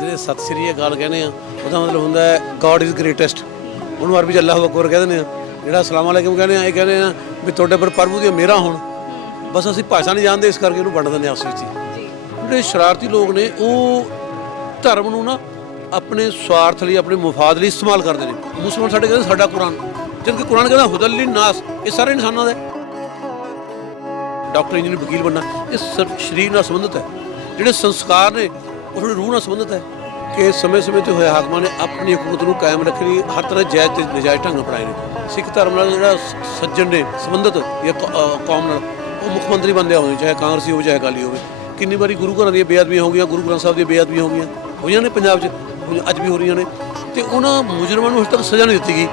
ਜਿਹੜੇ ਸਤਿ ਸ੍ਰੀ ਅਕਾਲ ਕਹਿੰਦੇ ਆ ਉਹਦਾ ਮਤਲਬ ਹੁੰਦਾ ਹੈ ਗੋਡ ਇਜ਼ ਗ੍ਰੇਟੈਸਟ ਉਹਨੂੰ ਅਰਬੀ ਚ ਅੱਲਾਹੁ ਅਕਬਰ ਕਹਿੰਦੇ ਨੇ ਆ। ਜਿਹੜਾ ਅਸਲਾਮ ਅਲੈਕਮ ਕਹਿੰਦੇ ਆ ਇਹ ਕਹਿੰਦੇ ਆ ਵੀ ਤੁਹਾਡੇ ਪਰ ਪ੍ਰਭੂ ਦੀਆਂ ਮਿਹਰਾਂ ਹੋਣ। ਬਸ ਅਸੀਂ ਭਾਸ਼ਾ ਨਹੀਂ ਜਾਣਦੇ ਇਸ ਕਰਕੇ ਉਹਨੂੰ ਵੰਡ ਦਿੰਦੇ ਆ ਆਪਸ ਵਿੱਚ ਹੀ। ਜਿਹੜੇ ਸ਼ਰਾਰਤੀ ਲੋਕ ਨੇ ਉਹ ਧਰਮ ਨੂੰ ਨਾ ਆਪਣੇ ਸਵਾਰਥ ਲਈ ਆਪਣੇ ਮੁਫਾਦ ਲਈ ਇਸਤੇਮਾਲ ਕਰਦੇ ਨੇ। ਮੁਸਲਮਾਨ ਸਾਡੇ ਕਹਿੰਦੇ ਸਾਡਾ ਕੁਰਾਨ। ਜਦ ਕਿ ਕੁਰਾਨ ਕਹਿੰਦਾ ਹੁਦਲ ਲਿਨ ਨਾਸ ਇਹ ਸਾਰੇ ਇਨਸਾਨਾਂ ਦਾ। ਡਾਕਟਰ ਇੰਜੀਨੀਅਰ ਵਕੀਲ ਬਣਨਾ ਇਹ ਸਰੀਰ ਨਾਲ ਸੰਬੰਧਿਤ ਹੈ। ਜਿਹੜੇ ਸੰਸਕਾਰ ਨੇ ਉਹ ਤੁਹਾਡੀ ਰੂਹ ਨਾਲ ਸੰਬੰਧਿਤ ਹੈ ਕਿ ਸਮੇਂ-ਸਮੇਂ ਤੇ ਹੋਇਆ ਹਾਕਮਾਂ ਨੇ ਆਪਣੀ ਹਕੂਮਤ ਨੂੰ ਕਾਇਮ ਰੱਖਣ ਲਈ ਹਰ ਤਰ੍ਹਾਂ ਜਾਇਜ਼ ਤੇ ਨਜਾਇਜ਼ ਢੰਗ ਅਪਣਾਏ ਨੇ ਸਿੱਖ ਧਰਮ ਨਾਲ ਜਿਹੜਾ ਸੱਜਣ ਨੇ ਸੰਬੰਧਿਤ ਜਾਂ ਕ- ਕੌਮ ਨਾਲ ਉਹ ਮੁੱਖ ਮੰਤਰੀ ਬੰਦੇ ਹੋਣ ਚਾਹੇ ਕਾਂਗਰਸੀ ਹੋਵੇ ਚਾਹੇ ਅਕਾਲੀ ਹੋਵੇ। ਕਿੰਨੀ ਵਾਰੀ ਗੁਰੂ ਘਰਾਂ ਦੀਆਂ ਬੇਅਦਬੀਆਂ ਹੋ ਗਈਆਂ ਗੁਰੂ ਗ੍ਰੰਥ ਸਾਹਿਬ ਦੀਆਂ ਬੇਅਦਬੀਆਂ ਹੋ ਗਈਆਂ। ਹੋਈਆਂ ਨੇ ਪੰਜਾਬ 'ਚ ਅੱਜ ਵੀ ਹੋ ਰਹੀਆਂ ਨੇ। ਤੇ ਉਹਨਾਂ ਮੁਜਰਮਾਂ ਨੂੰ ਹਜੇ ਤੱਕ ਸਜ਼ਾ ਨਹੀਂ ਦਿੱਤੀ ਗਈ।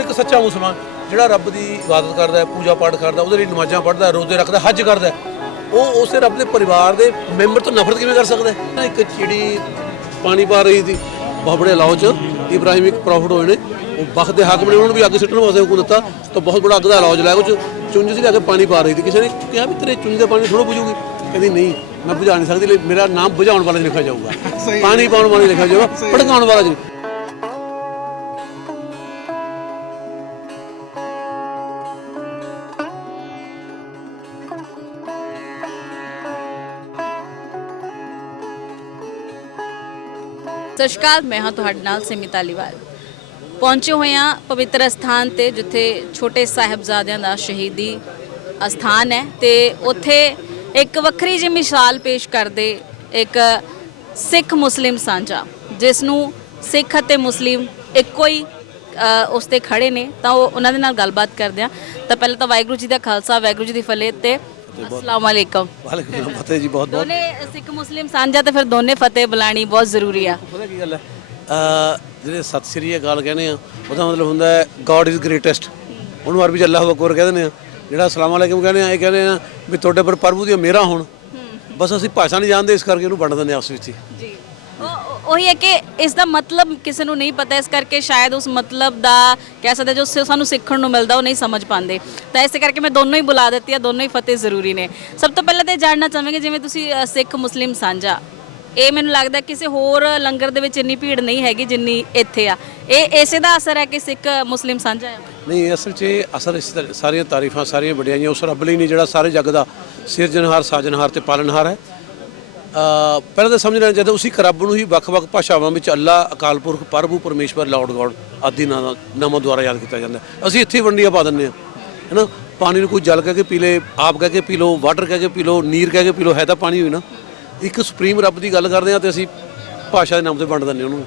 ਇੱਕ ਸੱਚਾ ਮੁਸਲਮਾਨ ਜਿਹੜਾ ਰੱਬ ਦੀ ਇਬਾਦਤ ਕਰਦਾ ਹੈ ਪੂਜਾ ਪਾਠ ਕਰਦਾ ਉਹਦੇ ਲਈ ਨਮਾਜ਼ਾਂ ਪੜ੍ਹਦਾ ਹੈ, ਰੋਜ਼ੇ ਰੱਖਦਾ ਹੱਜ ਕਰਦਾ ਉਹ ਉਸੇ ਰੱਬ ਦੇ ਪਰਿਵਾਰ ਦੇ ਮੈਂਬਰ ਤੋਂ ਨਫ਼ਰਤ ਕਿਵੇਂ ਕਰ ਸਕਦਾ ਹੈ? ਇੱਕ ਚਿੜੀ ਪਾਣੀ ਪਾ ਰਹੀ ਸੀ। ਬਹੁਤ ਬੜੇ ਲਾਓ ਚ। ਇਬਰਾਹਿਮ ਇੱਕ ਪ੍ਰੋਫਿਟ ਹੋਏ ਨੇ। ਉਹ ਬਖਤ ਦੇ ਹਾਕਮ ਨੇ ਉਹਨਾਂ ਨੂੰ ਵੀ ਅੱਗ ਸਿੱਟਣ ਵਾਸਤੇ ਹੁਕਮ ਦਿੱਤਾ। ਤਾਂ ਬਹੁਤ ਬੜਾ ਅੱਗ ਦਾ ਲਾਓ ਜਲਾਇਆ ਕੁਝ ਚੁੰਝ ਸੀ ਲੈ ਕੇ ਪਾਣੀ ਪਾ ਰਹੀ ਸੀ। ਕਿਸੇ ਨੇ ਕਿਹਾ ਵੀ ਤੇਰੇ ਚੁੰਝ ਦੇ ਪਾਣੀ ਥੋੜਾ ਬੁਝੂਗੀ। ਕਹਿੰਦੀ ਨਹੀਂ ਮੈਂ ਬੁਝਾ ਨਹੀਂ ਸਕਦੀ। ਲਈ ਮੇਰਾ ਨਾਮ ਬੁਝਾਉਣ ਵਾਲਾ ਲਿਖਿਆ ਜਾਊਗਾ। ਪਾਣੀ ਪਾਉਣ ਵਾਲਾ ਲਿਖਿਆ ਜਾਊਗਾ। ਭੜਕਾਉਣ ਵਾਲਾ 'ਚ ਸਤਿ ਸ਼੍ਰੀ ਅਕਾਲ, ਮੈਂ ਹਾਂ ਤੁਹਾਡੇ ਨਾਲ ਸਿਮੀ ਧਾਲੀਵਾਲ ਪਹੁੰਚੇ ਹੋਏ ਹਾਂ ਪਵਿੱਤਰ ਸਥਾਨ ਤੇ, ਜਿੱਥੇ ਛੋਟੇ ਸਾਹਿਬਜ਼ਾਦਿਆਂ ਦਾ ਸ਼ਹੀਦੀ ਅਸਥਾਨ ਹੈ ਤੇ ਉੱਥੇ ਇੱਕ ਵੱਖਰੀ ਜਿਹੀ ਮਿਸਾਲ ਪੇਸ਼ ਕਰਦੇ ਇੱਕ ਸਿੱਖ ਮੁਸਲਿਮ ਸਾਂਝਾ, ਜਿਸ ਨੂੰ ਸਿੱਖ ਅਤੇ ਮੁਸਲਿਮ ਇੱਕੋ ਹੀ ਉਸ ਤੇ ਖੜੇ ਨੇ। ਤਾਂ ਉਹ ਉਹਨਾਂ ਦੇ ਨਾਲ ਗੱਲਬਾਤ ਕਰਦੇ ਹਾਂ। ਤਾਂ ਪਹਿਲਾਂ ਤਾਂ ਵਾਹਿਗੁਰੂ ਜੀ ਦਾ ਖਾਲਸਾ, ਵਾਹਿਗੁਰੂ ਜੀ ਦੀ ਫਤਿਹ ਤੇ ਅਸਲਾਮ ਵਾਲੇਕਮ ਵਾਲੇਕੁਮ ਸਲਾਮ ਫਤਿਹ ਜੀ ਬਹੁਤ ਬਹੁਤ ਦੋਨੇ ਸਿੱਖ ਮੁਸਲਿਮ ਸਾਂਝਾ ਤੇ ਫਿਰ ਦੋਨੇ ਫਤਿਹ ਬੁਲਾਣੀ ਬਹੁਤ ਜ਼ਰੂਰੀ ਆ। ਪਤਾ ਕੀ ਗੱਲ ਹੈ? ਅ ਜਿਹੜੇ ਸਤਿ ਸ੍ਰੀ ਅਕਾਲ ਕਹਿੰਦੇ ਆ ਉਹਦਾ ਮਤਲਬ ਹੁੰਦਾ ਹੈ ਗੋਡ ਇਜ਼ ਗ੍ਰੇਟੈਸਟ ਉਹਨੂੰ ਅਰਬੀ ਚ ਅੱਲਾਹੁ ਅਕਬਰ ਕਹਿੰਦੇ ਨੇ ਆ। ਜਿਹੜਾ ਅਸਲਾਮ ਅਲੈਕਮ ਕਹਿੰਦੇ ਆ ਇਹ ਕਹਿੰਦੇ ਆ ਵੀ ਤੁਹਾਡੇ ਪਰ ਪ੍ਰਭੂ ਦੀਆਂ ਮਿਹਰਾਂ ਹੋਣ। ਬਸ ਅਸੀਂ ਭਾਸ਼ਾ ਨਹੀਂ ਜਾਣਦੇ ਇਸ ਕਰਕੇ ਉਹਨੂੰ ਵੰਡ ਦਿੰਦੇ ਆ ਆਪਸ ਵਿੱਚ ਹੀ। ਜੀ। ਉਹੀ ਹੈ ਕਿ ਇਸ ਦਾ ਮਤਲਬ ਕਿਸੇ ਨੂੰ ਨਹੀਂ ਪਤਾ, ਇਸ ਕਰਕੇ ਸ਼ਾਇਦ ਉਸ ਮਤਲਬ ਦਾ ਕਹਿ ਸਕਦੇ ਜੋ ਸਾਨੂੰ ਸਿੱਖਣ ਨੂੰ ਮਿਲਦਾ, ਉਹ ਨਹੀਂ ਸਮਝ ਪਾਉਂਦੇ। ਤਾਂ ਇਸੇ ਕਰਕੇ ਮੈਂ ਦੋਨੋਂ ਹੀ ਬੁਲਾ ਦਿੱਤੀ ਆ, ਦੋਨੋਂ ਹੀ ਫਤਿਹ ਜ਼ਰੂਰੀ ਨੇ। ਸਭ ਤੋਂ ਪਹਿਲਾਂ ਤੇ ਜਾਣਨਾ ਚਾਹਾਂਗੇ, ਜਿਵੇਂ ਤੁਸੀਂ ਸਿੱਖ, ਮੁਸਲਿਮ, ਸਾਂਝਾ। ਇਹ ਮੈਨੂੰ ਲੱਗਦਾ ਕਿਸੇ ਹੋਰ ਲੰਗਰ ਦੇ ਵਿੱਚ ਇੰਨੀ ਭੀੜ ਨਹੀਂ ਹੈਗੀ ਜਿੰਨੀ ਇੱਥੇ ਆ। ਇਹ ਇਸੇ ਦਾ ਅਸਰ ਹੈ ਕਿ ਸਿੱਖ, ਮੁਸਲਿਮ, ਸਾਂਝਾ ਹੈ ਨਹੀਂ ਅਸਲ 'ਚ ਇਹ ਅਸਰ ਇਸ ਤਰ੍ਹਾਂ- ਸਾਰੀਆਂ ਤਾਰੀਫਾਂ ਸਾਰੀਆਂ ਵਡਿਆਈਆਂ ਉਸ ਰੱਬ ਲਈ ਨਹੀਂ ਜਿਹੜਾ ਸਾਰੇ ਜੱਗ ਦਾ ਸਿਰਜਣਹਾਰ, ਸਾਜਣਹਾਰ ਤੇ ਪਾਲਣਹਾਰ ਹੈ। ਪਹਿਲਾਂ ਤਾਂ ਸਮਝ ਲੈਣਾ ਚਾਹੀਦਾ, ਉਸੇ ਰੱਬ ਨੂੰ ਹੀ ਵੱਖ-ਵੱਖ ਭਾਸ਼ਾਵਾਂ ਵਿੱਚ ਅੱਲਾ, ਅਕਾਲ ਪੁਰਖ ਪ੍ਰਭੂ ਪਰਮੇਸ਼ਵਰ, ਲਾਰਡ ਗੋਡ ਆਦਿ ਨਾਮਾਂ ਨਾਮਾਂ ਦੁਆਰਾ ਯਾਦ ਕੀਤਾ ਜਾਂਦਾ। ਅਸੀਂ ਇੱਥੇ ਹੀ ਵੰਡੀਆਂ ਪਾ ਦਿੰਦੇ ਹਾਂ, ਹੈਨਾ? ਪਾਣੀ ਨੂੰ ਕੋਈ ਜਲ ਕਹਿ ਕੇ ਪੀ ਲੇ, ਆਪ ਕਹਿ ਕੇ ਪੀ ਲਓ, ਵਾਟਰ ਕਹਿ ਕੇ ਪੀ ਲਓ, ਨੀਰ ਕਹਿ ਕੇ ਪੀ ਲਓ, ਹੈ ਤਾਂ ਪਾਣੀ ਹੋਈ ਨਾ। ਇੱਕ ਸੁਪਰੀਮ ਰੱਬ ਦੀ ਗੱਲ ਕਰਦੇ ਹਾਂ ਤੇ ਅਸੀਂ ਭਾਸ਼ਾ ਦੇ ਨਾਮ ਤੇ ਵੰਡ ਦਿੰਦੇ ਹਾਂ ਉਹਨੂੰ।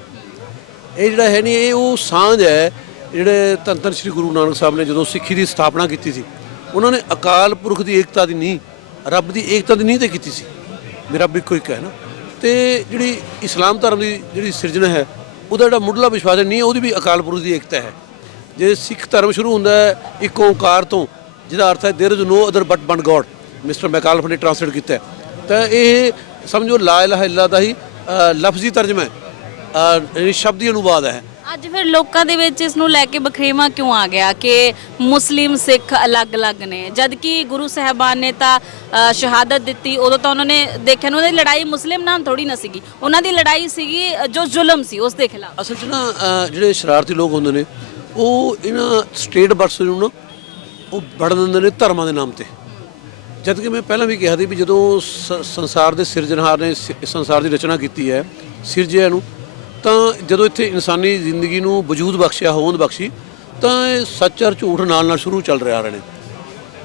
ਇਹ ਜਿਹੜਾ ਹੈ ਨਹੀਂ ਇਹ ਉਹ ਸਾਂਝ ਹੈ, ਜਿਹੜੇ ਧੰਨ ਧੰਨ ਸ੍ਰੀ ਗੁਰੂ ਨਾਨਕ ਸਾਹਿਬ ਨੇ ਜਦੋਂ ਸਿੱਖੀ ਦੀ ਸਥਾਪਨਾ ਕੀਤੀ ਸੀ, ਉਹਨਾਂ ਨੇ ਅਕਾਲ ਪੁਰਖ ਦੀ ਏਕਤਾ ਦੀ ਨਹੀਂ, ਰੱਬ ਦੀ ਏਕਤਾ ਦੀ ਨਹੀਂ ਤੇ ਕੀਤੀ ਸੀ। ਵੀ ਰੱਬ ਇੱਕੋ ਇੱਕ ਹੈ ਨਾ। ਤੇ ਜਿਹੜੀ ਇਸਲਾਮ ਧਰਮ ਦੀ ਜਿਹੜੀ ਸਿਰਜਣਾ ਹੈ ਉਹਦਾ ਜਿਹੜਾ ਮੁੱਢਲਾ ਵਿਸ਼ਵਾਸ ਨਹੀਂ ਉਹਦੀ ਵੀ ਅਕਾਲ ਪੁਰਖ ਦੀ ਏਕਤਾ ਹੈ। ਜੇ ਸਿੱਖ ਧਰਮ ਸ਼ੁਰੂ ਹੁੰਦਾ ਹੈ ਇੱਕ ਓੰਕਾਰ ਤੋਂ ਜਿਹਦਾ ਅਰਥ ਹੈ there is no other but one God mister Macauliffe ਨੇ ਟ੍ਰਾਂਸਲੇਟ ਕੀਤਾ ਤਾਂ ਇਹ ਸਮਝੋ ਲਾ ਇਲਾਹਾ ਇਲਾ ਦਾ ਹੀ ਲਫ਼ਜ਼ੀ ਤਰਜਮਾ ਹੈ। ਅ, ਇਹ ਸ਼ਬਦੀ ਅਨੁਵਾਦ ਹੈ। ਅੱਜ ਫਿਰ ਲੋਕਾਂ ਦੇ ਵਿੱਚ ਇਸ ਨੂੰ ਲੈ ਕੇ ਬਖਰੇਵਾ ਕਿਉਂ ਆ ਗਿਆ ਕਿ ਮੁਸਲਿਮ ਸਿੱਖ ਅਲੱਗ-ਅਲੱਗ ਨੇ? ਜਦ ਕਿ ਗੁਰੂ ਸਾਹਿਬਾਨ ਨੇ ਤਾਂ ਅ, ਸ਼ਹਾਦਤ ਦਿੱਤੀ ਉਦੋਂ ਤਾਂ ਉਹਨਾਂ ਨੇ ਦੇਖਿਆ ਨੂੰ ਉਹਦੀ ਲੜਾਈ ਮੁਸਲਿਮ ਨਾਲ ਥੋੜੀ ਨਾ ਸੀਗੀ। ਉਹਨਾਂ ਦੀ ਲੜਾਈ ਸੀਗੀ ਅ, ਜੋ ਜ਼ੁਲਮ ਸੀ ਉਸ ਦੇ ਖਿਲਾਫ। ਅਸਲ 'ਚ ਨਾ ਅ, ਜਿਹੜੇ ਸ਼ਰਾਰਤੀ ਲੋਕ ਹੁੰਦੇ ਨੇ ਉਹ ਇਹਨਾਂ ਸਟੇਟ ਬਰਡਸ ਨੂੰ ਨਾ ਉਹ ਵੜ ਦਿੰਦੇ ਨੇ ਧਰਮਾਂ ਦੇ ਨਾਮ ਤੇ। ਜਦ ਕਿ ਮੈਂ ਪਹਿਲਾਂ ਵੀ ਕਿਹਾ ਸੀ ਵੀ ਜਦੋਂ ਸ- ਸੰਸਾਰ ਦੇ ਸਿਰਜਣਹਾਰ ਨੇ ਸ- ਸੰਸਾਰ ਦੀ ਰਚਨਾ ਕੀਤੀ ਹੈ ਸਿਰਜਿਆ ਨੂੰ ਤਾਂ ਜਦੋਂ ਇੱਥੇ ਇਨਸਾਨੀ ਜ਼ਿੰਦਗੀ ਨੂੰ ਵਜੂਦ ਬਖਸ਼ਿਆ, ਹੋਂਦ ਬਖਸ਼ੀ, ਤਾਂ ਇਹ ਸੱਚ ਔਰ ਝੂਠ ਨਾਲ ਨਾਲ ਸ਼ੁਰੂ ਚੱਲ ਰਿਹਾ ਰਹੇ ਨੇ।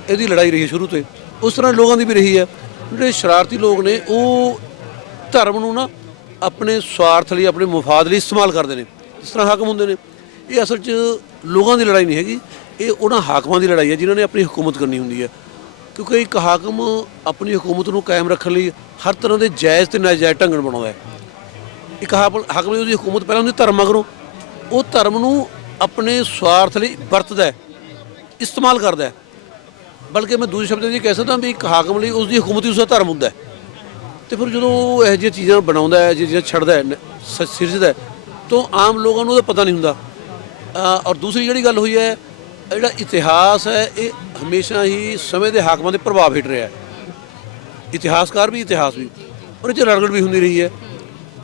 ਇਹਦੀ ਲੜਾਈ ਰਹੀ ਹੈ ਸ਼ੁਰੂ ਤੋਂ ਉਸ ਤਰ੍ਹਾਂ ਲੋਕਾਂ ਦੀ ਵੀ ਰਹੀ ਹੈ। ਜਿਹੜੇ ਸ਼ਰਾਰਤੀ ਲੋਕ ਨੇ, ਉਹ ਧਰਮ ਨੂੰ ਨਾ ਆਪਣੇ ਸਵਾਰਥ ਲਈ, ਆਪਣੇ ਮੁਫਾਦ ਲਈ ਇਸਤੇਮਾਲ ਕਰਦੇ ਨੇ। ਜਿਸ ਤਰ੍ਹਾਂ ਹਾਕਮ ਹੁੰਦੇ ਨੇ। ਇਹ ਅਸਲ 'ਚ ਲੋਕਾਂ ਦੀ ਲੜਾਈ ਨਹੀਂ ਹੈਗੀ। ਇਹ ਉਹਨਾਂ ਹਾਕਮਾਂ ਦੀ ਲੜਾਈ ਹੈ ਜਿਨ੍ਹਾਂ ਨੇ ਆਪਣੀ ਹਕੂਮਤ ਕਰਨੀ ਹੁੰਦੀ ਹੈ। ਕਿਉਂਕਿ ਇੱਕ ਹਾਕਮ ਆਪਣੀ ਹਕੂਮਤ ਨੂੰ ਕਾਇਮ ਰੱਖਣ ਲਈ ਹਰ ਤਰ੍ਹਾਂ ਦੇ ਜਾਇਜ਼ ਤੇ ਨਾਜਾਇਜ਼ ਢੰਗ ਨਾਲ ਬਣਾਉਂਦਾ ਹੈ। ਇੱਕ ਹਾਕਮ ਹਾਕਮ ਦੀ ਉਹਦੀ ਹਕੂਮਤ ਪਹਿਲਾਂ ਹੁੰਦੀ, ਧਰਮ ਮਗਰੋਂ। ਉਹ ਧਰਮ ਨੂੰ ਆਪਣੇ ਸਵਾਰਥ ਲਈ ਵਰਤਦਾ ਹੈ, ਇਸਤੇਮਾਲ ਕਰਦਾ ਹੈ। ਬਲਕਿ ਮੈਂ ਦੂਜੇ ਸ਼ਬਦਾਂ 'ਚ ਕਹਿ ਸਕਦਾ ਵੀ ਇੱਕ ਹਾਕਮ ਲਈ ਉਸ ਦੀ ਹਕੂਮਤ ਹੀ ਉਸ ਦਾ ਧਰਮ ਹੁੰਦਾ ਹੈ। ਤੇ ਫਿਰ ਜਦੋਂ ਉਹ ਇਹੋ ਜਿਹੀਆਂ ਚੀਜ਼ਾਂ ਬਣਾਉਂਦਾ ਹੈ ਜਿਹੜੀਆਂ ਛੱਡਦਾ ਹੈ ਸਿਰਜਦਾ ਹੈ, ਤਾਂ ਆਮ ਲੋਕਾਂ ਨੂੰ ਉਹਦਾ ਪਤਾ ਨਹੀਂ ਹੁੰਦਾ। ਔਰ ਦੂਸਰੀ ਜਿਹੜੀ ਗੱਲ ਹੋਈ ਹੈ, ਜਿਹੜਾ ਇਤਿਹਾਸ ਹੈ, ਇਹ ਹਮੇਸ਼ਾ ਹੀ ਸਮੇਂ ਦੇ ਹਾਕਮਾਂ ਦੇ ਪ੍ਰਭਾਵ ਹੇਠ ਰਿਹਾ ਹੈ। ਇਤਿਹਾਸਕਾਰ ਵੀ ਇਤਿਹਾਸ ਵੀ ਉਹਦੇ ਚ ਰੜਗੜ ਵੀ ਹੁੰਦੀ ਰਹੀ ਹੈ।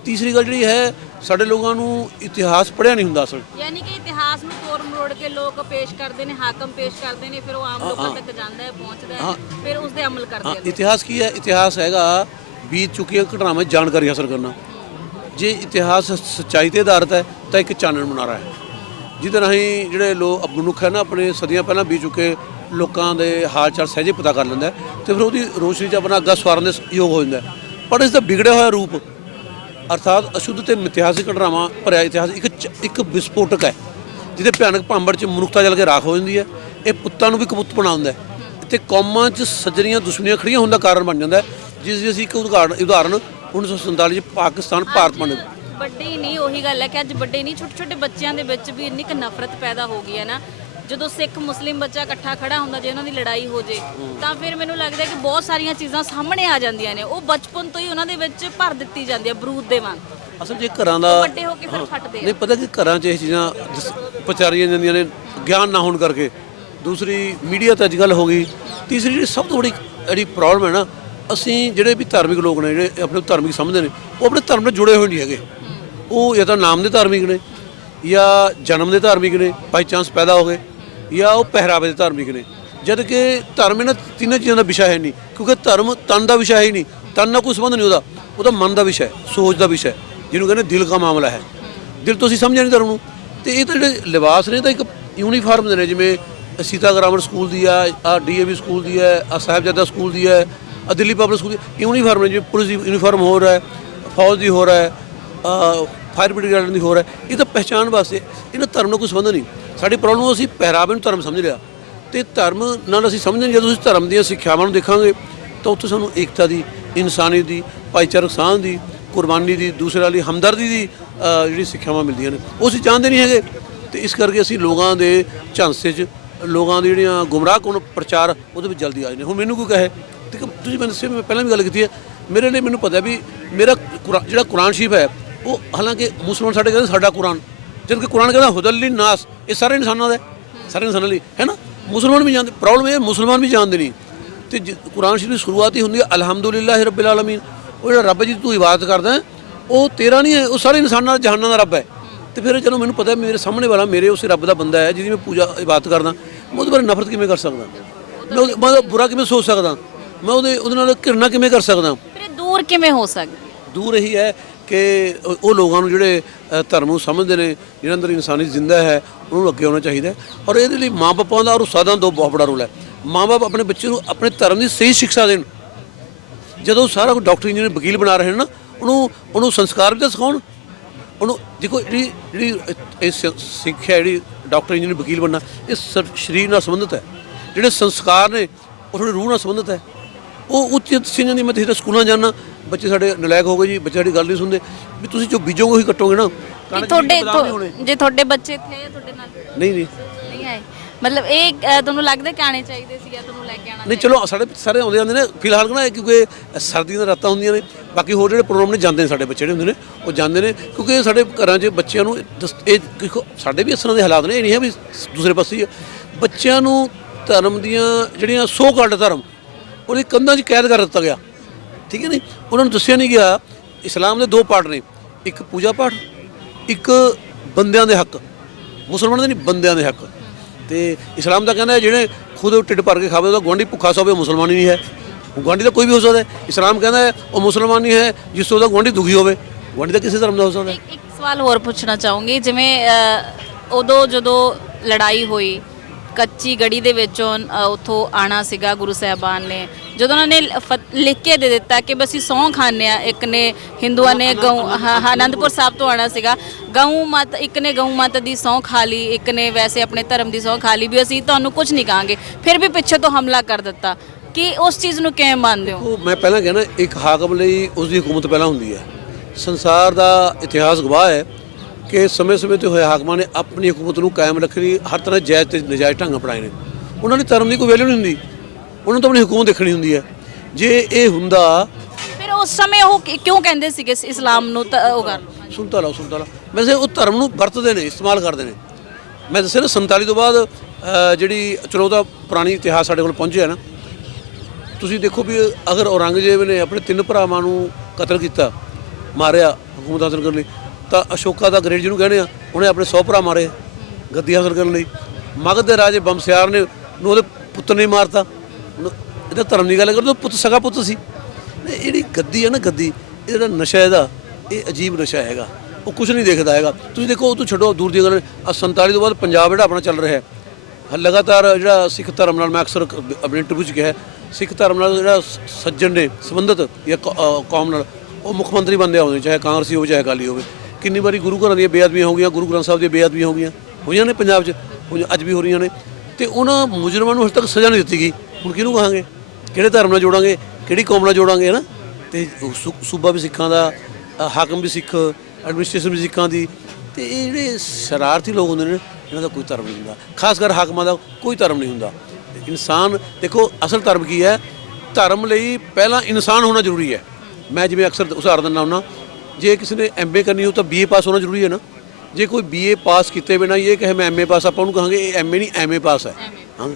ਤੀਸਰੀ ਗੱਲ ਜਿਹੜੀ ਹੈ ਸਾਡੇ ਲੋਕਾਂ ਨੂੰ ਇਤਿਹਾਸ ਪੜ੍ਹਿਆ ਨਹੀਂ ਹੁੰਦਾ ਅਸਲ। ਯਾਨੀ ਕਿ ਇਤਿਹਾਸ ਨੂੰ ਤੋੜ ਮਰੋੜ ਕੇ ਲੋਕ ਪੇਸ਼ ਕਰਦੇ ਨੇ ਹਾਕਮ ਪੇਸ਼ ਕਰਦੇ ਨੇ ਫਿਰ ਉਹ ਆਮ ਲੋਕਾਂ ਤੱਕ ਜਾਂਦਾ ਹੈ ਪਹੁੰਚਦਾ ਹੈ ਫਿਰ ਉਸ ਦੇ ਅਮਲ ਕਰਦੇ ਨੇ। ਇਤਿਹਾਸ ਕੀ ਹੈ? ਇਤਿਹਾਸ ਹੈਗਾ ਬੀਤ ਚੁੱਕੀਆਂ ਘਟਨਾਵਾਂ ਜਾਣਕਾਰੀ ਹਾਸਲ ਕਰਨਾ। ਜੇ ਇਤਿਹਾਸ ਸੱਚਾਈ ਤੇ ਆਧਾਰਿਤ ਹੈ ਤਾਂ ਇੱਕ ਚਾਨਣ ਮੁਨਾਰਾ ਹੈ। ਜਿਹਦੇ ਰਾਹੀਂ ਜਿਹੜੇ ਲੋਕ ਮਨੁੱਖ ਹੈ ਨਾ ਆਪਣੇ ਸਦੀਆਂ ਪਹਿਲਾਂ ਬੀਤ ਚੁੱਕੇ ਲੋਕਾਂ ਦੇ ਹਾਲ ਚਾਲ ਸਹਿਜੇ ਪਤਾ ਕਰ ਲੈਂਦਾ ਤੇ ਫਿਰ ਉਹਦੀ ਰੋਸ਼ਨੀ 'ਚ ਆਪਣਾ ਅੱਗਾ ਸਵਾਰਨ ਦੇ ਯੋਗ ਹੋ ਜਾਂਦਾ। ਪਰ ਇਸ ਦਾ ਵਿਗੜਿਆ ਹੋਇਆ ਰੂਪ ਅਰਥਾਤ ਅਸ਼ੁੱਧ ਤੇ ਮਿਥਿਹਾਸਿਕ ਘਟਨਾਵਾਂ ਭਰਿਆ ਇਤਿਹਾਸ ਇੱਕ ਚ- ਇੱਕ ਵਿਸਫੋਟਕ ਹੈ ਜਿਹਦੇ ਭਿਆਨਕ ਭਾਂਬੜ 'ਚ ਮਨੁੱਖਤਾ ਜਲ ਕੇ ਰਾਖ ਹੋ ਜਾਂਦੀ ਹੈ। ਇਹ ਪੁੱਤਾਂ ਨੂੰ ਵੀ ਕਬੂਤ ਬਣਾਉਂਦਾ ਹੈ। ਤੇ ਕੌਮਾਂ 'ਚ ਸੱਜਣੀਆਂ ਦੁਸ਼ਮਣੀਆਂ ਖੜੀਆਂ ਹੋਣ ਦਾ ਕਾਰਨ ਬਣ ਜਾਂਦਾ ਹੈ ਜਿਸ ਦੀ ਅਸੀਂ ਇੱਕ ਉਦਾਹਰਨ ਉਦਾਹਰਨ 1947 'ਚ ਪਾਕਿਸਤਾਨ ਭਾਰਤ ਬਣ। ਵੱਡੇ ਹੀ ਨਹੀਂ ਉਹੀ ਗੱਲ ਹੈ ਕਿ ਅੱਜ ਵੱਡੇ ਨਹੀਂ ਛੋਟੇ ਛੋਟੇ ਬੱਚਿਆਂ ਦੇ ਵਿੱਚ ਵੀ ਇੰਨੀ ਕੁ ਨਫ਼ਰਤ ਪੈਦਾ ਹੋ ਗਈ ਹੈ ਨਾ। ਜਦੋਂ ਸਿੱਖ ਮੁਸਲਿਮ ਬੱਚਾ ਇਕੱਠਾ ਖੜਾ ਹੁੰਦਾ ਜੇ ਉਹਨਾਂ ਦੀ ਲੜਾਈ ਹੋ ਜੇ ਤਾਂ ਫਿਰ ਮੈਨੂੰ ਲੱਗਦਾ ਕਿ ਬਹੁਤ ਸਾਰੀਆਂ ਚੀਜ਼ਾਂ ਸਾਹਮਣੇ ਆ ਜਾਂਦੀਆਂ ਨੇ। ਉਹ ਬਚਪਨ ਤੋਂ ਹੀ ਉਹਨਾਂ ਦੇ ਵਿੱਚ ਭਰ ਦਿੱਤੀ ਜਾਂਦੀ ਹੈ ਬਰੂਦ ਦੇ ਵਾਂਗ। ਅਸਲ ਜੇ ਘਰਾਂ ਦਾ ਵੱਡੇ ਹੋ ਕੇ ਫਿਰ ਫਟਦੇ ਆ। ਨਹੀਂ ਪਤਾ ਕਿ ਘਰਾਂ 'ਚ ਇਹ ਚੀਜ਼ਾਂ ਦਸ- ਪ੍ਰਚਾਰੀਆਂ ਜਾਂਦੀਆਂ ਨੇ ਗਿਆਨ ਨਾ ਹੋਣ ਕਰਕੇ। ਦੂਸਰੀ ਮੀਡੀਆ ਤਾਂ ਅੱਜ ਕੱਲ੍ਹ ਹੋ ਗਈ। ਤੀਸਰੀ ਜਿਹੜੀ ਸਭ ਤੋਂ ਬੜੀ ਜਿਹੜੀ ਪ੍ਰੋਬਲਮ ਹੈ ਨਾ ਅਸੀਂ ਜਿਹੜੇ ਵੀ ਧਾਰਮਿਕ ਲੋਕ ਨੇ ਜਿਹੜੇ ਆਪਣੇ ਧਾਰਮਿਕ ਸਮਝਦੇ ਨੇ ਉਹ ਆਪਣੇ ਧਰਮ ਨਾਲ ਜੁੜੇ ਹੋਏ ਨਹੀਂ ਹੈਗੇ। ਉਹ ਜਾਂ ਤਾਂ ਨਾਮ ਦੇ ਧਾਰਮਿਕ ਨੇ ਜਾਂ ਜਨਮ ਦੇ ਧਾਰਮਿਕ ਨੇ ਬਾਈ ਚਾਂਸ ਪੈਦਾ ਹੋ ਗਏ। ਜਾਂ ਉਹ ਪਹਿਰਾਵੇ ਦੇ ਧਾਰਮਿਕ ਨੇ। ਜਦ ਕਿ ਧਰਮ ਇਹਨਾਂ ਤਿੰਨਾਂ ਚੀਜ਼ਾਂ ਦਾ ਵਿਸ਼ਾ ਹੈ ਨਹੀਂ, ਕਿਉਂਕਿ ਧਰਮ ਤਨ ਦਾ ਵਿਸ਼ਾ ਹੈ ਹੀ ਨਹੀਂ। ਤਨ ਨਾਲ ਕੋਈ ਸੰਬੰਧ ਨਹੀਂ ਉਹਦਾ ਉਹਦਾ ਮਨ ਦਾ ਵਿਸ਼ਾ ਹੈ, ਸੋਚ ਦਾ ਵਿਸ਼ਾ ਹੈ, ਜਿਹਨੂੰ ਕਹਿੰਦੇ ਦਿਲ ਦਾ ਮਾਮਲਾ ਹੈ। ਦਿਲ ਤੋਂ ਅਸੀਂ ਸਮਝਿਆ ਨਹੀਂ ਧਰਮ ਨੂੰ? ਤੇ ਇਹ ਤਾਂ ਜਿਹੜੇ ਲਿਬਾਸ ਨੇ ਤਾਂ ਇੱਕ ਯੂਨੀਫਾਰਮ ਦੇ ਨੇ, ਜਿਵੇਂ ਸੀਤਾ ਗ੍ਰਾਮਰ ਸਕੂਲ ਦੀ ਆ ਆ ਡੀਏਵੀ ਸਕੂਲ ਦੀ ਹੈ, ਆ ਸਾਹਿਬਜ਼ਾਦਾ ਸਕੂਲ ਦੀ ਹੈ, ਆ ਦਿੱਲੀ ਪਬਲਿਕ ਸਕੂਲ ਦੀ ਯੂਨੀਫਾਰਮ ਨੇ, ਜਿਵੇਂ ਪੁਲਿਸ ਦੀ ਯੂਨੀਫਾਰਮ ਹੋ ਰਿਹਾ ਹੈ, ਫੌਜ ਦੀ ਹੋ ਰਿਹਾ ਹੈ ਫਾਇਰ ਬ੍ਰਿਗੇਡ ਦੀ ਹੋ ਰਿਹਾ ਹੈ। ਇਹ ਤਾਂ ਪਹਿਚਾਣ ਵਾਸਤੇ, ਇਹਨਾਂ ਧਰਮ ਨਾਲ ਕੋਈ ਸੰਬੰਧ ਨਹੀਂ। ਸਾਡੀ ਪ੍ਰੋਬਲਮ ਅਸੀਂ ਪਹਿਰਾਵੇ ਨੂੰ ਧਰਮ ਸਮਝ ਲਿਆ। ਤੇ ਧਰਮ ਨਾਲ ਅਸੀਂ ਸਮਝਦੇ ਜਦੋਂ ਅਸੀਂ ਧਰਮ ਦੀਆਂ ਸਿੱਖਿਆਵਾਂ ਨੂੰ ਦੇਖਾਂਗੇ, ਤਾਂ ਉੱਥੇ ਸਾਨੂੰ ਏਕਤਾ ਦੀ ਇਨਸਾਨੀਅਤ ਦੀ, ਭਾਈਚਾਰਕ ਸਾਂਝ ਦੀ, ਕੁਰਬਾਨੀ ਦੀ ਦੂਸਰੇ ਲਈ ਹਮਦਰਦੀ ਦੀ ਜਿਹੜੀ ਸਿੱਖਿਆਵਾਂ ਮਿਲਦੀਆਂ ਨੇ, ਉਹ ਅਸੀਂ ਜਾਣਦੇ ਨਹੀਂ ਹੈਗੇ। ਤੇ ਇਸ ਕਰਕੇ ਅਸੀਂ ਲੋਕਾਂ ਦੇ ਝਾਂਸੇ 'ਚ, ਲੋਕਾਂ ਦੀ ਜਿਹੜੀਆਂ ਗੁੰਮਰਾਹ ਕੋਣ ਪ੍ਰਚਾਰ, ਉਹਦੇ ਵਿੱਚ ਜਲਦੀ ਆ ਜਾਂਦੇ। ਹੁਣ ਮੈਨੂੰ ਕੋਈ ਕਹੇ, ਤੇ ਤੁਸੀਂ ਮੈਨੂੰ ਦੱਸਿਆ ਮੈਂ ਪਹਿਲਾਂ ਵੀ ਗੱਲ ਕੀਤੀ ਹੈ, ਮੇਰੇ ਲਈ ਮੈਨੂੰ ਪਤਾ ਵੀ ਮੇਰਾ ਕੁਰਾ- ਜਿਹੜਾ ਕੁਰਾਨ ਸ਼ਰੀਫ ਹੈ, ਉਹ ਹਾਲਾਂਕਿ ਮੁਸਲਮਾਨ ਸਾਡੇ ਕਹਿੰਦੇ ਸਾਡਾ ਕੁਰਾਨ ਜਦ ਕਿ ਕੁਰਾਨ ਕਹਿੰਦਾ, ਹੁਦਲ ਨਾਸ ਇਹ ਸਾਰੇ ਇਨਸਾਨਾਂ ਦਾ ਸਾਰੇ ਇਨਸਾਨਾਂ ਲਈ ਹੈ ਨਾ? ਮੁਸਲਮਾਨ ਵੀ ਜਾਣਦੇ ਪ੍ਰੋਬਲਮ ਇਹ ਮੁਸਲਮਾਨ ਵੀ ਜਾਣਦੇ ਨਹੀਂ। ਤੇ ਕੁਰਾਨ ਸ਼ਰੀਫ ਦੀ ਸ਼ੁਰੂਆਤ ਹੀ ਹੁੰਦੀ ਹੈ ਅਲਹਮਦੁਲਿਲਾਹ ਰੱਬਿਲ ਆਲਮੀਨ ਉਹ ਜਿਹੜਾ ਰੱਬ ਜੀ ਤੂੰ ਇਬਾਦਤ ਕਰਦਾ ਉਹ ਤੇਰਾ ਨਹੀਂ ਹੈ ਉਹ ਸਾਰੇ ਇਨਸਾਨਾਂ ਦਾ ਜਹਾਨਾਂ ਦਾ ਰੱਬ ਹੈ। ਤੇ ਫਿਰ ਜਦੋਂ ਮੈਨੂੰ ਪਤਾ ਮੇਰੇ ਸਾਹਮਣੇ ਵਾਲਾ ਮੇਰੇ ਉਸ ਰੱਬ ਦਾ ਬੰਦਾ ਹੈ ਜਿਹਦੀ ਮੈਂ ਪੂਜਾ ਇਬਾਦਤ ਕਰਦਾ ਮੈਂ ਉਹਦੇ ਬਾਰੇ ਨਫ਼ਰਤ ਕਿਵੇਂ ਕਰ ਸਕਦਾ? ਮੈਂ ਉਹ ਉਹਦਾ ਬੁਰਾ ਕਿਵੇਂ ਸੋਚ ਸਕਦਾ? ਮੈਂ ਉਹਦੇ ਉਹਦੇ ਨਾਲ ਘਿਰਣਾ ਕਿਵੇਂ ਕਰ ਸਕਦਾ? ਫਿਰ ਦੂਰ ਕਿਵੇਂ ਹੋ ਸਕਦਾ ਦੂਰ ਹੀ ਹੈ ਕਿ ਉਹ- ਲੋਕਾਂ ਨੂੰ ਜਿਹੜੇ ਧਰਮ ਨੂੰ ਸਮਝਦੇ ਨੇ, ਜਿਹਨਾਂ ਅੰਦਰ ਇਨਸਾਨੀ ਜ਼ਿੰਦਾ ਹੈ, ਉਹਨਾਂ ਨੂੰ ਅੱਗੇ ਆਉਣਾ ਚਾਹੀਦਾ ਔਰ ਇਹਦੇ ਲਈ ਮਾਪਿਆਂ ਦਾ ਔਰ ਉਸਤਾਦਾਂ ਦਾ ਬਹੁਤ ਬੜਾ ਰੋਲ ਹੈ। ਮਾਪੇ ਆਪਣੇ ਬੱਚੇ ਨੂੰ ਆਪਣੇ ਧਰਮ ਦੀ ਸਹੀ ਸਿੱਖਿਆ ਦੇਣ। ਜਦੋਂ ਸਾਰਾ ਕੋਈ ਡਾਕਟਰ, ਇੰਜੀਨੀਅਰ, ਵਕੀਲ ਬਣਾ ਰਹੇ ਨੇ ਨਾ, ਉਹਨੂੰ ਉਹਨੂੰ ਸੰਸਕਾਰ ਵੀ ਤਾਂ ਸਿਖਾਉਣ। ਉਹਨੂੰ ਦੇਖੋ ਜਿਹੜੀ ਜਿਹੜੀ ਇਹ ਸਿੱਖਿਆ ਜਿਹੜੀ ਡਾਕਟਰ, ਇੰਜੀਨੀਅਰ, ਵਕੀਲ ਬਣਨਾ, ਇਹ ਸ- ਸਰੀਰ ਨਾਲ ਸੰਬੰਧਿਤ ਹੈ। ਜਿਹੜੇ ਸੰਸਕਾਰ ਨੇ, ਉਹ ਤੁਹਾਡੀ ਰੂਹ ਨਾਲ ਸੰਬੰਧਿਤ ਹੈ। ਉਹ ਉੱਚ ਸਿੰਘਾਂ ਦੀ ਮੈਂ ਤਾਂ ਸਕੂਲਾਂ ਜਾਣਾ ਬੱਚੇ ਸਾਡੇ ਨਲਾਇਕ ਹੋ ਗਏ ਜੀ ਬੱਚੇ ਸਾਡੀ ਗੱਲ ਨਹੀਂ ਸੁਣਦੇ। ਵੀ ਤੁਸੀਂ ਜੋ ਬੀਜੋਗੇ ਉਹੀ ਕੱਟੋਗੇ ਨਾ। ਕਣਕ ਤੁਹਾਡੇ ਬੀਜ ਬਦਾਮ ਨਹੀਂ ਹੋਣੇ। ਜੇ ਤੁਹਾਡੇ ਬੱਚੇ ਇੱਥੇ ਤੁਹਾਡੇ ਨਾਲ ਨਹੀਂ ਨਹੀਂ। ਨਹੀਂ ਆਏ। ਮਤਲਬ ਇਹ ਅ, ਤੁਹਾਨੂੰ ਲੱਗਦਾ ਕਿ ਆਣੇ ਚਾਹੀਦੇ ਸੀ ਜਾਂ ਤੁਹਾਨੂੰ ਲੈ ਕੇ ਆਣਾ ਨਹੀਂ ਚਲੋ ਸਾਡੇ ਸਾਰੇ ਆਉਂਦੇ ਜਾਂਦੇ ਨੇ। ਫਿਲਹਾਲ ਨਾ ਕਿਉਂਕਿ ਸਰਦੀਆਂ ਦੀਆਂ ਰਾਤਾਂ ਹੁੰਦੀਆਂ ਨੇ। ਬਾਕੀ ਹੋਰ ਜਿਹੜੇ ਪ੍ਰੋਗਰਾਮ ਨੇ ਜਾਂਦੇ ਨੇ ਸਾਡੇ ਬੱਚੇ ਜਿਹੜੇ ਹੁੰਦੇ ਨੇ ਉਹ ਜਾਂਦੇ ਨੇ। ਕਿਉਂਕਿ ਸਾਡੇ ਘਰਾਂ 'ਚ ਬੱਚਿਆਂ ਨੂੰ ਦਸ- ਇਹ ਦੇਖੋ ਸਾਡੇ ਵੀ ਇਸ ਤਰ੍ਹਾਂ ਦੇ ਹਾਲਾਤ ਨੇ ਇਹ ਨਹੀਂ ਹੈ ਵੀ ਦੂਸਰੇ ਪਾਸੇ ਹੀ ਹੈ ਬੱਚਿਆਂ ਨੂੰ ਧਰਮ ਦੀਆਂ ਜਿਹੜੀਆਂ ਸੋ ਕਾਲਡ ਧਰਮ ਉਹਦੀ ਕੰਧਾਂ 'ਚ ਕੈਦ ਕਰ ਦਿੱਤਾ ਗਿਆ। ਠੀਕ ਹੈ ਨਹੀਂ ਉਹਨਾਂ ਨੂੰ ਦੱਸਿਆ ਨਹੀਂ ਗਿਆ ਇਸਲਾਮ ਦੇ ਦੋ ਪਾਠ ਨੇ ਇੱਕ ਪੂਜਾ ਪਾਠ ਇੱਕ ਬੰਦਿਆਂ ਦੇ ਹੱਕ ਮੁਸਲਮਾਨਾਂ ਦੇ ਨਹੀਂ ਬੰਦਿਆਂ ਦੇ ਹੱਕ। ਤੇ ਇਸਲਾਮ ਦਾ ਕਹਿੰਦਾ ਜਿਹੜੇ ਖੁਦ ਢਿੱਡ ਭਰ ਕੇ ਖਾਵੇ ਉਹਦਾ ਗੁਆਂਢੀ ਭੁੱਖਾ ਸੋਵੇ ਉਹ ਮੁਸਲਮਾਨ ਹੀ ਨਹੀਂ ਹੈ। ਗੁਆਂਢੀ ਦਾ ਕੋਈ ਵੀ ਹੋ ਸਕਦਾ ਹੈ। ਇਸਲਾਮ ਕਹਿੰਦਾ ਹੈ ਉਹ ਮੁਸਲਮਾਨ ਨਹੀਂ ਹੈ ਜਿਸ ਤੋਂ ਉਹਦਾ ਗੁਆਂਢੀ ਦੁਖੀ ਹੋਵੇ। ਗੁਆਂਢੀ ਦਾ ਕਿਸੇ ਧਰਮ ਦਾ ਹੋ ਸਕਦਾ ਹੈ। ਇੱਕ ਸਵਾਲ ਹੋਰ ਪੁੱਛਣਾ ਚਾਹੂੰਗੀ ਜਿਵੇਂ ਅ, ਉਦੋਂ ਜਦੋਂ ਲੜਾਈ ਹੋਈ ਕੱਚੀ ਗੜੀ ਦੇ ਵਿੱਚੋਂ ਅ, ਉੱਥੋਂ ਆਣਾ ਸੀਗਾ ਗੁਰੂ ਸਾਹਿਬਾਨ ਨੇ। ਜਦੋਂ ਉਹਨਾਂ ਨੇ ਫਤ- ਲਿਖ ਕੇ ਦੇ ਦਿੱਤਾ ਕਿ ਬਸ ਅਸੀਂ ਸਹੁੰ ਖਾਂਦੇ ਆ ਇੱਕ ਨੇ ਹਿੰਦੂਆਂ ਨੇ ਗਊ ਹਾਂ ਹਾਂ, ਆਨੰਦਪੁਰ ਸਾਹਿਬ ਤੋਂ ਆਣਾ ਸੀਗਾ। ਗਊ ਮਤ ਇੱਕ ਨੇ ਗਊ ਮਤ ਦੀ ਸਹੁੰ ਖਾ ਲਈ ਇੱਕ ਨੇ ਵੈਸੇ ਆਪਣੇ ਧਰਮ ਦੀ ਸਹੁੰ ਖਾ ਲਈ ਵੀ ਅਸੀਂ ਤੁਹਾਨੂੰ ਕੁਝ ਨਹੀਂ ਕਹਾਂਗੇ ਫਿਰ ਵੀ ਪਿੱਛੇ ਤੋਂ ਹਮਲਾ ਕਰ ਦਿੱਤਾ। ਕਿ ਉਸ ਚੀਜ਼ ਨੂੰ ਕਿਵੇਂ ਮੰਨਦੇ ਹੋ? ਉਹ ਮੈਂ ਪਹਿਲਾਂ ਕਹਿਣਾ ਇੱਕ ਹਾਕਮ ਲਈ ਉਸ ਦੀ ਹਕੂਮਤ ਪਹਿਲਾਂ ਹੁੰਦੀ ਹੈ। ਸੰਸਾਰ ਦਾ ਇਤਿਹਾਸ ਗਵਾਹ ਹੈ। ਕਿ ਸਮੇਂ-ਸਮੇਂ ਤੇ ਹੋਏ ਹਾਕਮਾਂ ਨੇ ਆਪਣੀ ਹਕੂਮਤ ਨੂੰ ਕਾਇਮ ਰੱਖਣ ਲਈ ਹਰ ਤਰ੍ਹਾਂ ਜਾਇਜ਼ ਤੇ ਨਜਾਇਜ਼ ਢੰਗ ਅਪਣਾਏ ਨੇ। ਉਹਨਾਂ ਦੀ ਧਰਮ ਦੀ ਕੋਈ ਵੈਲਿਊ ਨਹੀਂ ਹੁੰਦੀ। ਉਹਨਾਂ ਨੂੰ ਤਾਂ ਆਪਣੀ ਹਕੂਮਤ ਦੇਖਣੀ ਹੁੰਦੀ ਹੈ। ਜੇ ਇਹ ਹੁੰਦਾ ਫਿਰ ਉਸ ਸਮੇਂ ਉਹ ਕਿ- ਕਿਉਂ ਕਹਿੰਦੇ ਸੀਗੇ ਇਸ- ਇਸਲਾਮ ਨੂੰ ਤਾਂ ਉਹ ਕਰ ਲਓ? ਸੁਣਤਾ ਲਓ ਸੁਣਤਾ ਲਓ। ਵੈਸੇ ਉਹ ਧਰਮ ਨੂੰ ਵਰਤਦੇ ਨੇ ਇਸਤੇਮਾਲ ਕਰਦੇ ਨੇ। ਮੈਂ ਦੱਸਿਆ ਨਾ 47 ਤੋਂ ਬਾਅਦ ਅ, ਜਿਹੜੀ ਚਲੋ ਉਹਦਾ ਪੁਰਾਣੀ ਇਤਿਹਾਸ ਸਾਡੇ ਕੋਲ ਪਹੁੰਚਿਆ ਨਾ ਤੁਸੀਂ ਦੇਖੋ ਵੀ ਅਗਰ ਔਰੰਗਜ਼ੇਬ ਨੇ ਆਪਣੇ ਤਿੰਨ ਭਰਾਵਾਂ ਨੂੰ ਕਤਲ ਕੀਤਾ ਮਾਰਿਆ ਹਕੂਮਤ ਹਾਸਲ ਕਰਨ ਲਈ ਤਾਂ ਅਸ਼ੋਕਾ ਦਾ ਗ੍ਰੇਡ ਜਿਹਨੂੰ ਕਹਿੰਦੇ ਆ, ਉਹਨੇ ਆਪਣੇ ਸੌ ਭਰਾ ਮਾਰੇ, ਗੱਦੀ ਹਾਸਲ ਕਰਨ ਲਈ। ਮਗਧ ਦੇ ਰਾਜੇ ਬੰਸਿਆਰ ਨੇ ਨੂੰ ਉਹਦੇ ਪੁੱਤ ਨੇ ਮਾਰਤਾ। ਇਹਦਾ ਧਰਮ ਦੀ ਗੱਲ ਕਰਦੇ ਪੁੱਤ ਸਗਾ ਪੁੱਤ ਸੀ। ਇਹ ਜਿਹੜੀ ਗੱਦੀ ਹੈ ਨਾ ਗੱਦੀ, ਇਹ ਜਿਹੜਾ ਨਸ਼ਾ ਇਹਦਾ, ਇਹ ਅਜੀਬ ਨਸ਼ਾ ਹੈਗਾ। ਉਹ ਕੁਝ ਨਹੀਂ ਦੇਖਦਾ ਹੈਗਾ। ਤੁਸੀਂ ਦੇਖੋ, ਉਹ ਤੋਂ ਛੱਡੋ, ਦੂਰ ਦੀ ਗੱਲ ਆ 47 ਤੋਂ ਬਾਅਦ ਪੰਜਾਬ ਜਿਹੜਾ ਆਪਣਾ ਚੱਲ ਰਿਹਾ ਹੈ। ਲਗਾਤਾਰ ਜਿਹੜਾ ਸਿੱਖ ਧਰਮ ਨਾਲ, ਮੈਂ ਅਕਸਰ ਆਪਣੇ ਇੰਟਰਵਿਊ 'ਚ ਕਿਹਾ ਸਿੱਖ ਧਰਮ ਨਾਲ ਜਿਹੜਾ ਸੱਜਣ ਨੇ, ਸੰਬੰਧਿਤ ਜਾਂ ਕ- ਕੌਮ ਨਾਲ, ਉਹ ਮੁੱਖ ਮੰਤਰੀ ਬੰਦੇ ਆਉਂਦੇ ਚਾਹੇ ਕਾਂਗਰਸੀ ਹੋਵੇ, ਚਾਹੇ ਅਕਾਲੀ ਹੋਵੇ। ਕਿੰਨੀ ਵਾਰੀ ਗੁਰੂ ਘਰਾਂ ਦੀਆਂ ਬੇਅਦਬੀਆਂ ਹੋ ਗਈਆਂ ਗੁਰੂ ਗ੍ਰੰਥ ਸਾਹਿਬ ਦੀਆਂ ਬੇਅਦਬੀਆਂ ਹੋ ਗਈਆਂ। ਹੋਈਆਂ ਨੇ ਪੰਜਾਬ 'ਚ ਹੋਈਆਂ, ਅੱਜ ਵੀ ਹੋ ਰਹੀਆਂ ਨੇ। ਤੇ ਉਹਨਾਂ ਮੁਜਰਮਾਂ ਨੂੰ ਹਜੇ ਤੱਕ ਸਜ਼ਾ ਨਹੀਂ ਦਿੱਤੀ ਗਈ। ਹੁਣ ਕਿਹਨੂੰ ਕਹਾਂਗੇ? ਕਿਹੜੇ ਧਰਮ ਨਾਲ ਜੋੜਾਂਗੇ? ਕਿਹੜੀ ਕੌਮ ਨਾਲ ਜੋੜਾਂਗੇ ਹੈ ਨਾ ਤੇ ਸੂ- ਸੂਬਾ ਵੀ ਸਿੱਖਾਂ ਦਾ ਹਾਕਮ ਵੀ ਸਿੱਖ ਐਡਮਿਨਿਸਟ੍ਰੇਸ਼ਨ ਵੀ ਸਿੱਖਾਂ ਦੀ। ਤੇ ਇਹ ਜਿਹੜੇ ਸ਼ਰਾਰਤੀ ਲੋਕ ਹੁੰਦੇ ਨੇ ਇਹਨਾਂ ਦਾ ਕੋਈ ਧਰਮ ਨਹੀਂ ਹੁੰਦਾ। ਖਾਸ ਕਰ ਹਾਕਮਾਂ ਦਾ ਕੋਈ ਧਰਮ ਨਹੀਂ ਹੁੰਦਾ। ਇਨਸਾਨ ਦੇਖੋ ਅਸਲ ਧਰਮ ਕੀ ਹੈ? ਧਰਮ ਲਈ ਪਹਿਲਾਂ ਇਨਸਾਨ ਹੋਣਾ ਜ਼ਰੂਰੀ ਹੈ। ਮੈਂ ਜਿਵੇਂ ਅਕਸਰ ਉਦਾਹਰਨ ਦਿੰਦਾ ਹੁੰਦਾ ਜੇ ਕਿਸੇ ਨੇ ਐਮਏ ਕਰਨੀ ਹੋ ਤਾਂ ਬੀਏ ਪਾਸ ਹੋਣਾ ਜ਼ਰੂਰੀ ਹੈ ਨਾ। ਜੇ ਕੋਈ ਬੀਏ ਪਾਸ ਕੀਤੇ ਬਿਨਾ ਇਹ ਕਹੇ ਮੈਂ ਐਮਏ ਪਾਸ ਆਪਾਂ ਉਹਨੂੰ ਕਹਾਂਗੇ, ਇਹ ਐਮਏ ਨਹੀਂ ਐਮਏ ਪਾਸ ਹੈ। ਹਾਂ।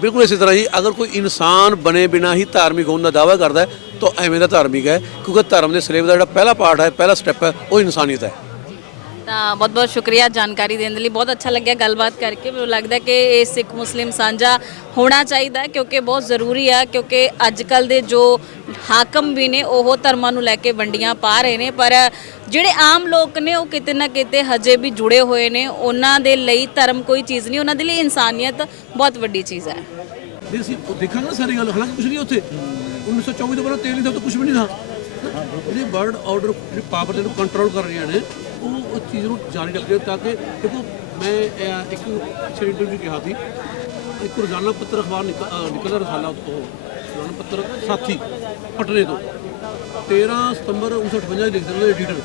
ਬਿਲਕੁਲ ਇਸੇ ਤਰ੍ਹਾਂ ਹੀ ਅਗਰ ਕੋਈ ਇਨਸਾਨ ਬਣੇ ਬਿਨਾ ਹੀ ਧਾਰਮਿਕ ਹੋਣ ਦਾ ਦਾਅਵਾ ਕਰਦਾ ਹੈ, ਤਾਂ ਐਵੇਂ ਦਾ ਧਾਰਮਿਕ ਹੈ, ਕਿਉਂਕਿ ਧਰਮ ਦੇ ਸਿਲੇਬਸ ਦਾ ਜਿਹੜਾ ਪਹਿਲਾ ਪਾਰਟ ਹੈ, ਪਹਿਲਾ ਸਟੈਪ ਹੈ, ਉਹ ਇਨਸਾਨੀਅਤ ਹੈ। ਤਾਂ ਬਹੁਤ ਬਹੁਤ ਸ਼ੁਕਰੀਆ ਜਾਣਕਾਰੀ ਦੇਣ ਦੇ ਲਈ। ਬਹੁਤ ਅੱਛਾ ਲੱਗਿਆ ਗੱਲਬਾਤ ਕਰਕੇ। ਮੈਨੂੰ ਲੱਗਦਾ ਕਿ ਇਹ ਸਿੱਖ ਮੁਸਲਿਮ ਸਾਂਝਾ ਹੋਣਾ ਚਾਹੀਦਾ ਕਿਉਂਕਿ ਬਹੁਤ ਜ਼ਰੂਰੀ ਆ ਕਿਉਂਕਿ ਅੱਜ ਕੱਲ ਦੇ ਜੋ ਹਾਕਮ ਵੀ ਨੇ, ਉਹ ਧਰਮਾਂ ਨੂੰ ਲੈ ਕੇ ਵੰਡੀਆਂ ਪਾ ਰਹੇ ਨੇ। ਪਰ ਜਿਹੜੇ ਆਮ ਲੋਕ ਨੇ, ਉਹ ਕਿਤੇ ਨਾ ਕਿਤੇ ਹਜੇ ਵੀ ਜੁੜੇ ਹੋਏ ਨੇ। ਉਹਨਾਂ ਦੇ ਲਈ ਧਰਮ ਕੋਈ ਚੀਜ਼ ਨਹੀਂ, ਉਹਨਾਂ ਦੇ ਲਈ ਇਨਸਾਨੀਅਤ ਬਹੁਤ ਵੱਡੀ ਚੀਜ਼ ਹੈ। ਦੇਖਾਂਗੇ ਨਾ ਸਾਰੀ ਗੱਲ। ਹਾਲਾਂਕਿ ਕੁਝ ਨਹੀਂ ਉੱਥੇ। 1924 ਤੋਂ ਬਾਅਦ ਤੇਲ ਨਹੀਂ ਤਾਂ ਕੁਝ ਵੀ ਨਹੀਂ ਥਾ। ਜਿਹੜੀ ਵਰਲਡ ਆਰਡਰ ਜਿਹੜੀ ਪਾਵਰ ਨੂੰ ਕੰਟਰੋਲ ਕਰ ਰਹੀਆਂ ਨੇ ਉਹ ਉਸ ਚੀਜ਼ ਨੂੰ ਜਾਰੀ ਰੱਖਦੇ ਤਾਂ ਕਿ ਦੇਖੋ ਮੈਂ ਇੱਕ ਪਿਛਲੇ ਇੰਟਰਵਿਊ ਕਿਹਾ ਸੀ ਇੱਕ ਰੋਜ਼ਾਨਾ ਪੱਤਰ ਅਖਬਾਰ ਨਿਕਲ ਨਿਕਲਦਾ ਰਸਾਲਾ ਉਹ ਰੋਜ਼ਾਨਾ ਪੱਤਰ ਸਾਥੀ ਪਟਨੇ ਤੋਂ। 13 ਸਤੰਬਰ 1958 ਦੇ ਲਿਖਦੇ ਨੇ ਐਡੀਟਰ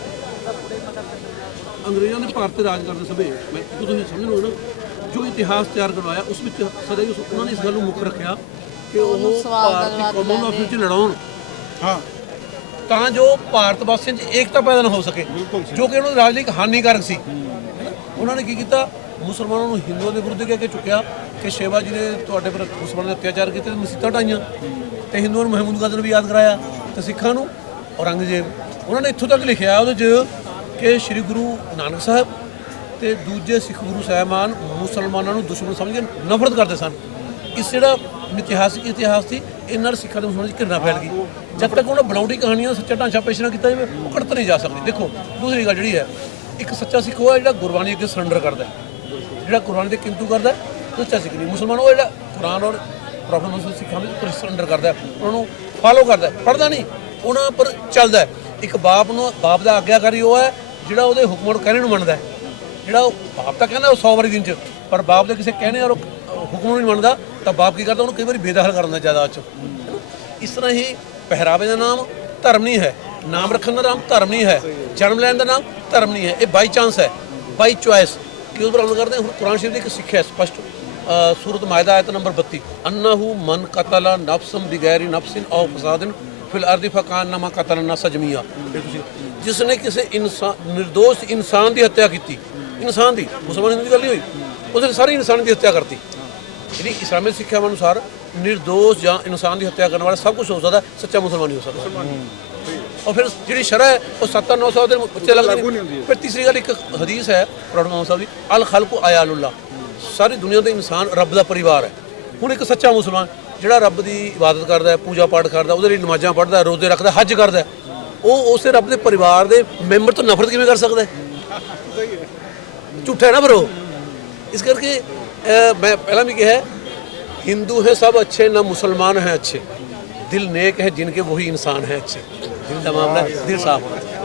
ਅੰਗਰੇਜ਼ਾਂ ਨੇ ਭਾਰਤ ਰਾਜ ਕਰਦੇ ਸਮੇਂ ਮੈਂ ਜੋ ਤੁਸੀਂ ਸਮਝ ਲਓ ਨਾ ਜੋ ਇਤਿਹਾਸ ਤਿਆਰ ਕਰਵਾਇਆ ਉਸ ਵਿੱਚ ਸਦਾ ਹੀ ਉਸ- ਉਹਨਾਂ ਨੇ ਇਸ ਗੱਲ ਨੂੰ ਮੁੱਖ ਰੱਖਿਆ ਕਿ ਉਹ ਭਾਰਤੀ ਕੌਮਾਂ ਨੂੰ ਆਪਸ ਵਿੱਚ ਲੜਾਉਣ। ਹਾਂ। ਤਾਂ ਜੋ ਭਾਰਤ ਵਾਸੀਆਂ 'ਚ ਏਕਤਾ ਪੈਦਾ ਨਾ ਹੋ ਸਕੇ ਜੋ ਕਿ ਉਹਨਾਂ ਦੇ ਰਾਜਨੀਤਿਕ ਹਾਨੀਕਾਰਕ ਸੀ। ਉਹਨਾਂ ਨੇ ਕੀ ਕੀਤਾ? ਮੁਸਲਮਾਨਾਂ ਨੂੰ ਹਿੰਦੂਆਂ ਦੇ ਵਿਰੁੱਧ ਕਹਿ ਕੇ ਚੁੱਕਿਆ ਕਿ ਸ਼ੇਵਾ ਜੀ ਨੇ ਤੁਹਾਡੇ ਪਰ ਮੁਸਲਮਾਨਾਂ ਦੇ ਅਤਿਆਚਾਰ ਕੀਤੇ ਤੇ ਮਸੀਤਾਂ ਢਾਈਆਂ ਤੇ ਹਿੰਦੂਆਂ ਨੂੰ ਮਹਿਮੂਦ ਗਾਜ਼ਰ ਵੀ ਯਾਦ ਕਰਾਇਆ ਤੇ ਸਿੱਖਾਂ ਨੂੰ ਔਰੰਗਜ਼ੇਬ। ਉਹਨਾਂ ਨੇ ਇੱਥੋਂ ਤੱਕ ਲਿਖਿਆ ਉਹਦੇ 'ਚ ਕਿ ਸ੍ਰੀ ਗੁਰੂ ਨਾਨਕ ਸਾਹਿਬ ਤੇ ਦੂਜੇ ਸਿੱਖ ਗੁਰੂ ਸਾਹਿਬਾਨ ਮੁਸਲਮਾਨਾਂ ਨੂੰ ਦੁਸ਼ਮਣ ਸਮਝ ਕੇ ਨਫ਼ਰਤ ਕਰਦੇ ਸਨ। ਇਸ ਜਿਹੜਾ ਇਤਿਹਾਸਿਕ ਇਤਿਹਾਸ ਸੀ ਇਹਨਾਂ ਨਾਲ ਸਿੱਖਾਂ ਦੇ ਮੁਸਲਮਾਨਾਂ 'ਚ ਘਿਰਨਾ ਫੈਲ ਗਈ। ਜਦ ਤੱਕ ਉਹਨਾਂ ਬਣਾਉਟੀ ਕਹਾਣੀਆਂ ਦਾ ਸੱਚਾ ਢਾਂਚਾ ਪੇਸ਼ ਨਾ ਕੀਤਾ ਜਾਵੇ ਉਹ ਕੱਢਤ ਨਹੀਂ ਜਾ ਸਕਦੀ। ਦੇਖੋ ਦੂਸਰੀ ਗੱਲ ਜਿਹੜੀ ਹੈ ਇੱਕ ਸੱਚਾ ਸਿੱਖ ਉਹ ਹੈ ਜਿਹੜਾ ਗੁਰਬਾਣੀ ਅੱਗੇ ਸਰੈਂਡਰ ਕਰਦਾ ਜਿਹੜਾ ਕੁਰਾਨ ਦੇ ਕਿੰਤੂ ਕਰਦਾ ਸੱਚਾ ਸਿੱਖ ਨਹੀਂ। ਮੁਸਲਮਾਨ ਉਹ ਜਿਹੜਾ ਕੁਰਾਨ ਔਰ ਪ੍ਰੋਫੈਟ ਮੁਸਲਮਾਨ ਸਿੱਖਾਂ ਦੇ ਸਰੈਂਡਰ ਕਰਦਾ ਉਹਨਾਂ ਨੂੰ ਫਾਲੋ ਕਰਦਾ ਹੈ, ਪੜ੍ਹਦਾ ਨਹੀਂ ਉਹਨਾਂ ਪਰ ਚੱਲਦਾ ਇੱਕ ਬਾਪ ਨੂੰ ਬਾਪ ਦਾ ਆਗਿਆਕਾਰੀ ਉਹ ਹੈ ਜਿਹੜਾ ਉਹਦੇ ਹੁਕਮ ਨੂੰ ਕਹਿਣੇ ਨੂੰ ਮੰਨਦਾ ਜਿਹੜਾ ਉਹ ਬਾਪ ਤਾਂ ਕਹਿੰਦਾ ਉਹ 100 ਵਾਰੀ ਦਿਨ ਚ ਪਰ ਬਾਪ ਦੇ ਕਿਸੇ ਕਹਿਣੇ ਔਰ ਹੁਕਮ ਨਹੀਂ ਮੰਨਦਾ, ਤਾਂ ਬਾਪ ਕੀ ਕਰਦਾ? ਉਹਨੂੰ ਕਈ ਵਾਰੀ ਬੇਦਖਲ ਕਰ ਦਿੰਦਾ ਜਾਇਦਾਦ ਚ ਇਸ ਤਰ੍ਹਾਂ ਹੀ ਪਹਿਰਾਵੇ ਦਾ ਨਾਮ ਧਰਮ ਨਹੀਂ ਹੈ। ਨਾਮ ਰੱਖਣ ਦਾ ਨਾਮ ਧਰਮ ਨਹੀਂ ਹੈ। ਜਨਮ ਲੈਣ ਦਾ ਨਾਮ ਧਰਮ ਨਹੀਂ ਹੈ। ਇਹ ਬਾਈ ਚਾਂਸ ਹੈ। ਬਾਈ ਚੁਆਇਸ ਕਿਉਂ ਬਰਾਬਰ ਕਰਦੇ? ਹੁਣ ਕੁਰਾਨ ਸ਼ਰੀਫ ਦੀ ਇੱਕ ਸਿੱਖਿਆ ਸਪਸ਼ਟ। ਸੂਰਤ ਮਾਇਦਾ, ਆਇਤ ਨੰਬਰ 32 ਅੰਨਹੂ ਮਨ ਕਤਲਾ ਨਫਸਮ ਬਿਗੈਰੀ ਨਫਸਿਨ ਔ ਫਸਾਦਨ ਫਿਲ ਅਰਦੀ ਫਕਾਨ ਨਮਾ ਕਤਲ ਨਾ ਸਜਮੀਆ ਜਿਸ ਨੇ ਕਿਸੇ ਇਨਸਾਨ નિર્ਦੋਸ਼ ਇਨਸਾਨ ਦੀ ਹੱਤਿਆ ਕੀਤੀ, ਇਨਸਾਨ ਦੀ, ਮੁਸਲਮਾਨ ਦੀ ਗੱਲ ਨਹੀਂ ਹੋਈ ਉਹਨੇ ਸਾਰੇ ਇਨਸਾਨ ਦੀ ਹੱਤਿਆ ਕਰਤੀ। ਜਿਹੜੀ ਇਸਲਾਮਿਕ ਸਿੱਖਿਆ ਅਨੁਸਾਰ ਨਿਰਦੋਸ਼ ਜਾਂ ਇਨਸਾਨ ਦੀ ਹੱਤਿਆ ਕਰਨ ਵਾਲਾ ਸਭ ਕੁਝ ਹੋ ਸਕਦਾ ਸੱਚਾ ਮੁਸਲਮਾਨ ਨਹੀਂ ਹੋ ਸਕਦਾ। ਔਰ ਫਿਰ ਜਿਹੜੀ ਸ਼ਰਅ ਹੈ ਉਹ 7-900 ਦੇ ਉੱਤੇ ਲੱਗਦੀ ਨਹੀਂ ਫਿਰ ਤੀਸਰੀ ਗੱਲ ਇੱਕ ਹਦੀਸ ਹੈ ਪ੍ਰੋਫੈਸਰ ਮਹਮਦ ਦੀ ਅਲ ਖਲਕੁ ਆਇਆਲੁੱਲਾ ਸਾਰੀ ਦੁਨੀਆ ਦੇ ਇਨਸਾਨ ਰੱਬ ਦਾ ਪਰਿਵਾਰ ਹੈ। ਹੁਣ ਇੱਕ ਸੱਚਾ ਮੁਸਲਮਾਨ ਜਿਹੜਾ ਰੱਬ ਦੀ ਇਬਾਦਤ ਕਰਦਾ ਹੈ ਪੂਜਾ ਪਾਠ ਕਰਦਾ ਉਹਦੇ ਲਈ ਨਮਾਜ਼ਾਂ ਪੜ੍ਹਦਾ ਰੋਜ਼ੇ ਰੱਖਦਾ ਹਜ ਕਰਦਾ ਉਹ ਉਸੇ ਰੱਬ ਦੇ ਪਰਿਵਾਰ ਦੇ ਮੈਂਬਰ ਤੋਂ ਨਫ਼ਰਤ ਕਿਵੇਂ ਕਰ ਸਕਦਾ ਝੂਠਾ ਹੈ ਨਾ ਬਰੋ। ਇਸ ਕਰਕੇ ਮੈਂ ਪਹਿਲਾਂ ਵੀ ਕਿਹਾ ਹਿੰਦੂ ਹੈ ਸਭ ਅੱਛੇ ਨਾ ਮੁਸਲਮਾਨ ਹੈ ਅੱਛੇ ਦਿਲ ਨੇਕ ਹੈ ਜਿਨਕੇ ਵਹੀ ਇਨਸਾਨ ਹੈ ਅੱਛੇ ਦਿਲ ਦਾ ਮਾਮਲਾ ਦਿਲ ਸਾਫ਼ ਹੋਣਾ